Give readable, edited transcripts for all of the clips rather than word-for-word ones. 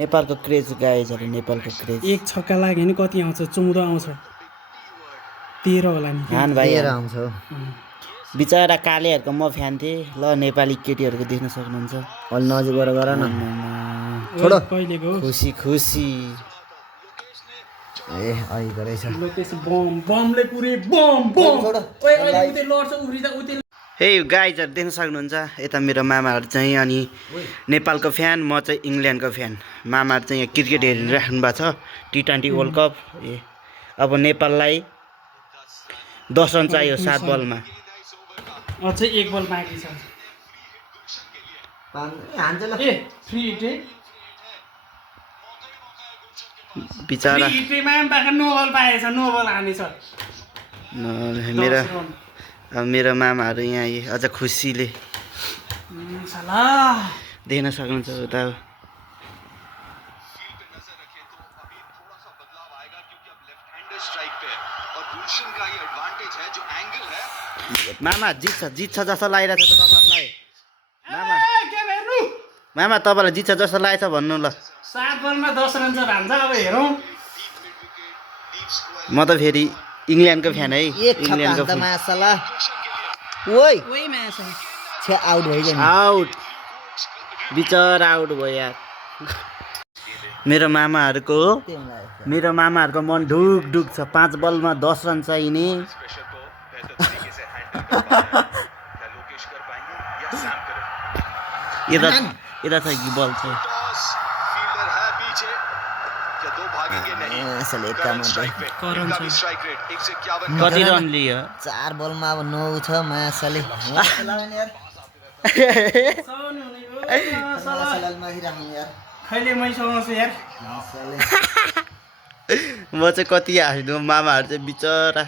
नेपालको क्रेज गाइजहरु नेपालको क्रेज एक छक्का लाग्यो नि कति आउँछ 14 आउँछ 13 होला नि हान भाइ 13 आउँछ बिचारा कालेहरुको म फ्यान थिए ल नेपाली केटीहरुको देख्न सक्नुहुन्छ अलि नजिकबाट गर न छोडो कहिलेको खुसी खुसी ए आइको रहेछ लोकेश बमले पुरे बम छोडो ओए अहिले उतै लड्छ उफ्रिदा उतै हे गाइजहरु देख्न सक्नुहुन्छ यता मेरो मामाहरु चाहिँ अनि नेपालको फ्यान म चाहिँ इंग्ल्यान्डको फ्यान मामाहरु चाहिँ यहाँ क्रिकेट हेरिराख्नु भएको छ टी20 वर्ल्ड कप ए अब नेपाललाई 10 रन चाहियो 7 बलमा अझै एक बल बाँकी छ हान्छ ल ए फ्री हिट बिचारा फ्री हिटमा बाका नो बल पाएछ नो बल हानेछ मेरो मामाहरु यहाँ अझ खुसीले साला देख्न सक्नुहुन्छ उता मामा जित्छ जस्तो लागिरहेछ त तपाईहरुलाई मामा के हेर्नु मामा तपाईलाई जित्छ जस्तो लागेछ भन्नु ल 7 बलमा 10 रन चाहिँ भान्छ अब हेरौँ म त फेरि इंग्ल्यान्डको फ्यान है एक छक्का इंग्ल्यान्डको हान्दा मासला ओइ ओइ माछ छे आउट भइगयो नि आउट बिचरा आउट भयो यार मेरो मामाहरुको मन ढुक ढुक छ 5 बलमा 10 रन चाहिने यता छ कि बल चाहिँ कति रन लियो 4 बलमा अब 9 छ मासले खैले मैसँग छु यार म चाहिँ कति हाल्नु मामाहरु चाहिँ बिचरा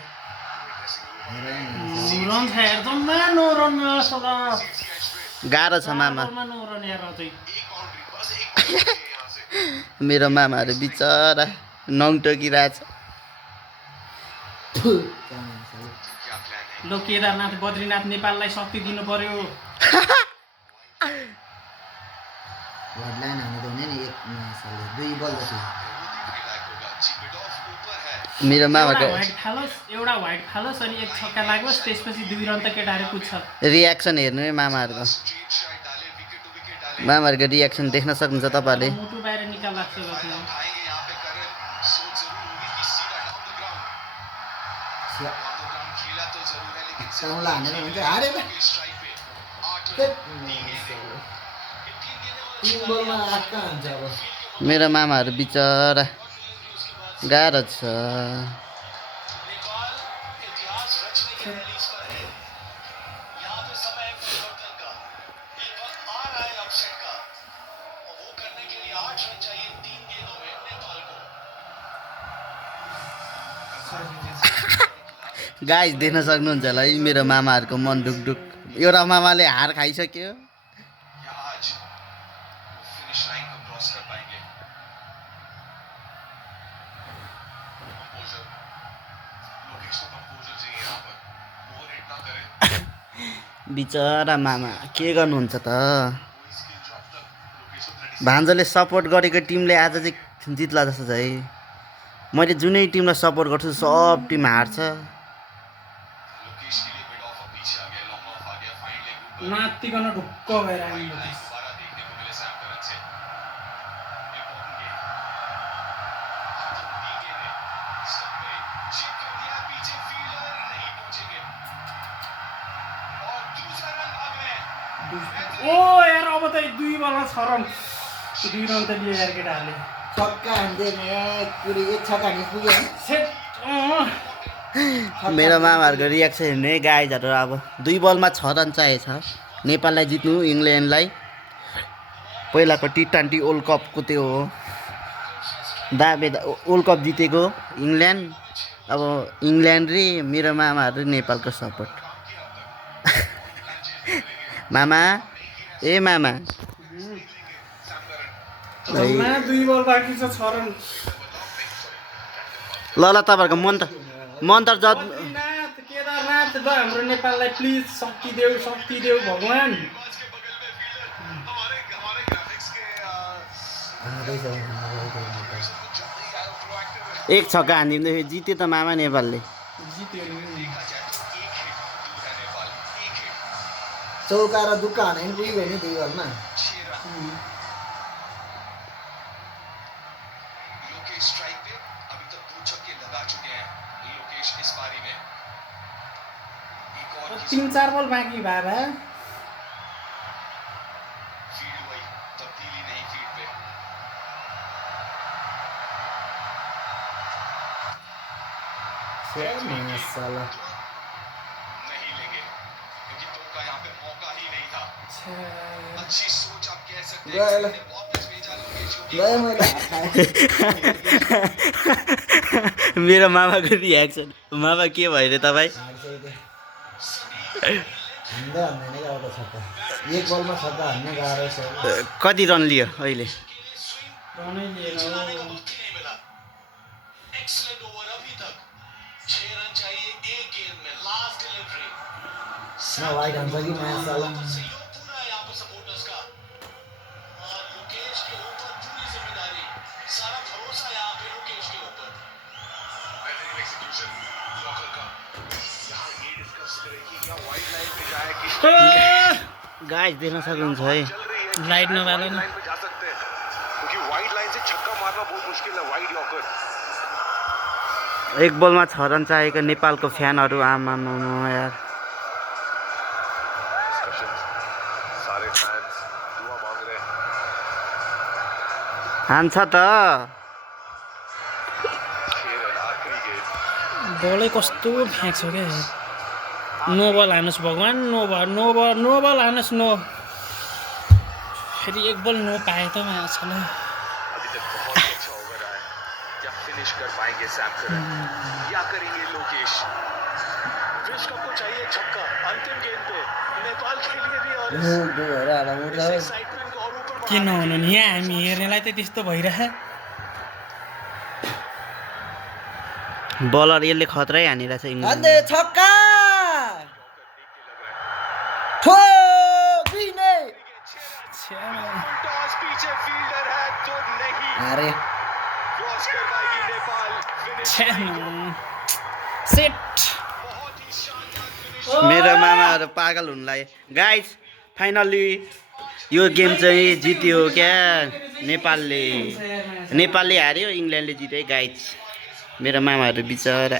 रन छ यार जम्मा नो रन साला गाह्रो छ मामा नो रन यार अझै मेरो मामाहरु बिचरा नङ टोकिरहेछ लो केदारनाथ बद्रीनाथ नेपाललाई शक्ति दिनु पर्यो लाइन हान्नु हुने नि एक मासले 2 बल जति मेरो मामाको एउटा व्हाइट फालोस् अनि एक छक्का लागोस् त्यसपछि 2 रन त केटाहरु पुग्छ रियाक्सन हेर्नु है मामाहरुको रियाक्सन देख्न सक्नुहुन्छ तपाईहरुले मुटु बाहिर निकाल लाग्छ गथ्यो साउला हानेर हुन्छ हारे ल 3 बलमा 8 का हुन्छ अब मेरो मामाहरु बिचरा गाह्रो छ गाइस देख्न सक्नुहुन्छ होला है मेरो मामाहरुको मन ढुकढुक एउटा मामाले हार खाइसक्यो बिचरा मामा के गर्नुहुन्छ त भान्जोले सपोर्ट गरेको टिमले आज चाहिँ जित्ला जस्तो छ है मैले जुनै टिमलाई सपोर्ट गर्छु सब टिम हार्छ नातिकन ढुक्क भएर आइलो ओ यार अब त 2 बलमा 6 रन 2 रन त लिए यार केटाहरुले छक्का हान्दै नि पुरै एक छक्का हान्नु पुग्यो मेरो मामाहरुको रियाक्सन हेर्नु है गाइजहरु अब 2 बलमा 6 रन चाहिएको छ नेपाललाई जित्नु इंग्ल्यान्डलाई पहिलाको टी20 वर्ल्ड कपको त्यो हो दाबे वर्ल्ड कप जितेको इंग्ल्यान्ड अब इंग्ल्यान्ड रे मेरो मामाहरु नेपालको सपोर्ट मामा ए मामा जम्मा 2 बल बाँकी छ 6 रन ल तपाईहरुको मन त केदारनाथ ल हाम्रो नेपाललाई प्लिज शक्ति देऊ भगवान एक छक्का हानिदिँदाखेरि जित्यो त मामा नेपालले। जित्यो नि। चौका र दुक्का हाने पनि पुग्यो नि 2 बलमा। अब 3-4 बल बाँकी बाबा। साला गयो मैले हात खाएँ। मेरो मामाको रियाक्सन। मामा के भयो रे तपाईँ? हान्दै हान्दैन क्या अब छक्का। 1 बलमा छक्का हान्नु गाह्रो छ। कति रन लियो अहिले? रनै लिएन हो। न वाइड हुन्छ कि म्याच साला। गाइस देख्न सक्नुहुन्छ है, लाइट नबाल्नु न। एक बलमा 6 रन चाहेको नेपालको फ्यानहरू। आमामा यार, हान्छ त। बलै कस्तो फ्याँक्छ क्या। नो बल हानुहोस् भगवान्, नो बल हानुहोस्, नो। फेरि 1 बल नो पाए त मैं साला। के नहुनु नि, यहाँ हामी हेर्नेलाई त त्यस्तो भइरहे। बलर यसले खतरै हानिरहेछ इङ्ग्ल्यान्ड। हान्दै छक्का ठोकिने। अरे सेट। मेरो मामाहरू पागल हुन लाग्यो। गाइस फाइनल्ली यो गेम चाहिँ जित्यो क्या नेपालले। नेपालले हार्यो, इङ्ल्यान्डले जित्यो गाइस। मेरो मामाहरू बिचरा